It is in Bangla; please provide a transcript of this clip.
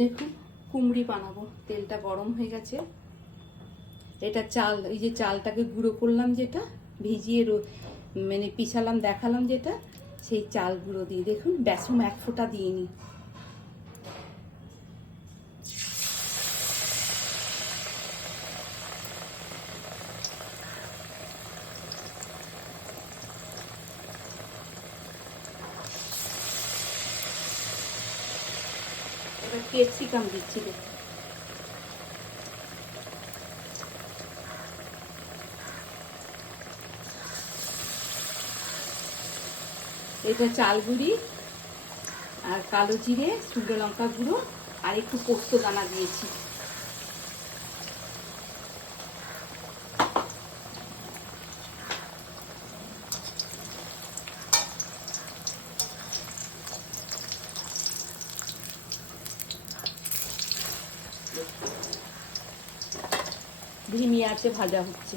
দেখুন কুমড়ি বানাবো, তেলটা গরম হয়ে গেছে। এটা চাল, এই যে চালটাকে গুঁড়ো করলাম, যেটা ভিজিয়ে মানে পিছালাম দেখালাম, যেটা সেই চাল গুঁড়ো দিয়ে, দেখুন বেসম এক ফোঁটা দিইনি। এবার ক্যাপসিকাম দিচ্ছি, দেখুন এটা চাল গুঁড়ি আর কালো জিরে, শুকনো লঙ্কা গুঁড়ো আর একটু পোস্ত দানা দিয়েছি। ধিমি আঁচে ভাজা হচ্ছে।